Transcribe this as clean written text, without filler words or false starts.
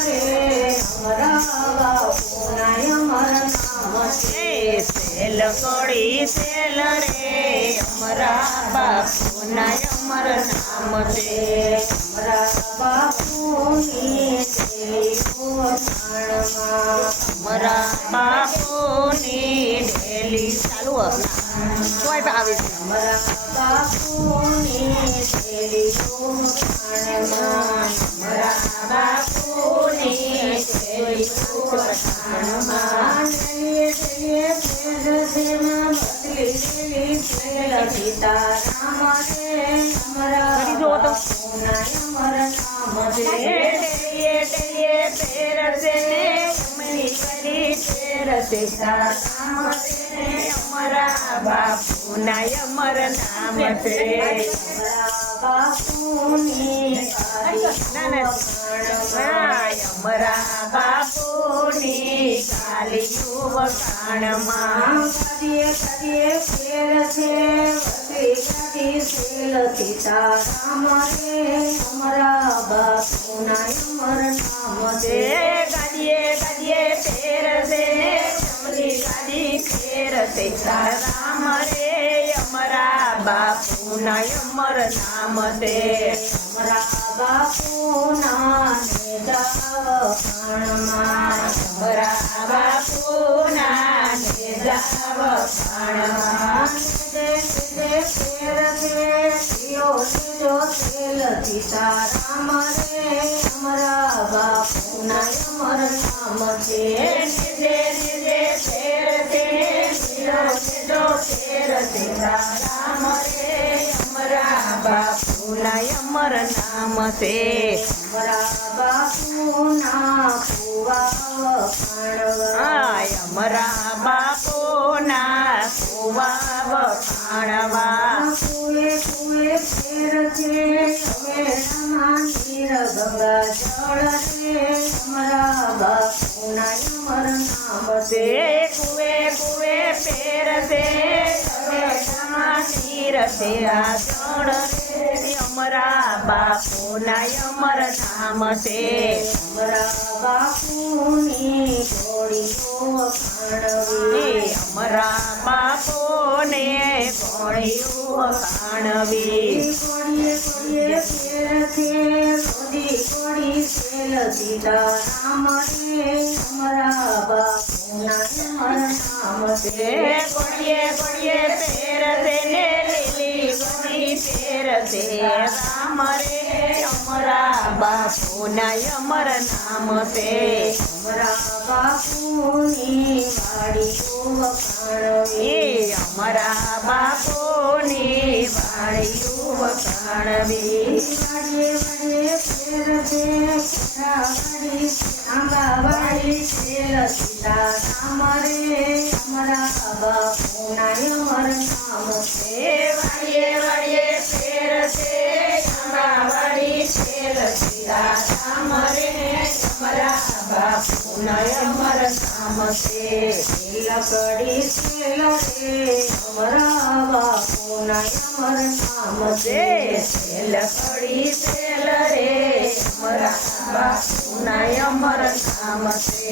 રે અમારા બાપુના અમર નામ છે સેલ કડી સેલ રે અમારા બાપુના અમર નામ છે અમારા બાપુની ડેલીઓ વખાણમાં અમારા બાપુની ડેલી ચાલુ હોય આવે છે અમારા બાપુની ડેલીઓ વખાણમાં અમારા બાપુની ડેલીઓ વખાણમાં અમારા બાપુના અમર નામ છે બાપુની અમારા બાપુની કાલિયું વખાણમાં કરીએ ફેર છે વસી શીલતી તારામ રે અમારા બાપુના અમર નામ છે ગાડીએ ફેરશે અમરી ગાડી ફેરશે રામ રે અમારા બાપુના અમર નામ છે અમારા બાપુના નેજા વખાણમાં અમારા બાપુના નેજા વખાણમાં સીતારામ રે અમારા બાપુના અમર નામ છે રામ રે અમારા બાપુના અમર નામ છે અમારા બાપુના કુવા વખાણવા અમારા બાપુના કુવા વખાણવા કુએ ફેર છે હવે મંદિર ગંગા જળ રે અમારા બાપુના અમર નામ છે કુએ ફેરશે તીરશે આ જળ રે અમારા બાપુના અમર નામ છે અમારા બાપુની ઘોડીઓ વખાણવી અમારા બાપુને ઘોડીયું વખાણવી ઘોડીએ ફેર છે ઘોડી સેલ સીતારામ રે અમારા બાપુના અમર નામ છે ઘોડીએ ફેરશે ને લીલી ઘોડી ફેરશે રામ રે અમારા બાપુના અમર નામ છે અમારા બાપુની વાડીઓ વખાણવી અમારા બાપુની વાડીયું વખાણવી વાડીએ ફેર છે કોઠાવાડી આંબાવાડી સેલ સીતારામ રે અમારા બાપુના અમર નામ છે વાડીએ ફેરશે આંબાવાડી ફેર સીતારામ રે અમારા બાપુના અમર નામ છે લકડી સેલ રે અમારા બાપુના અમર નામ છે લકડી સેલ રે અમારા બાપુના અમર નામ છે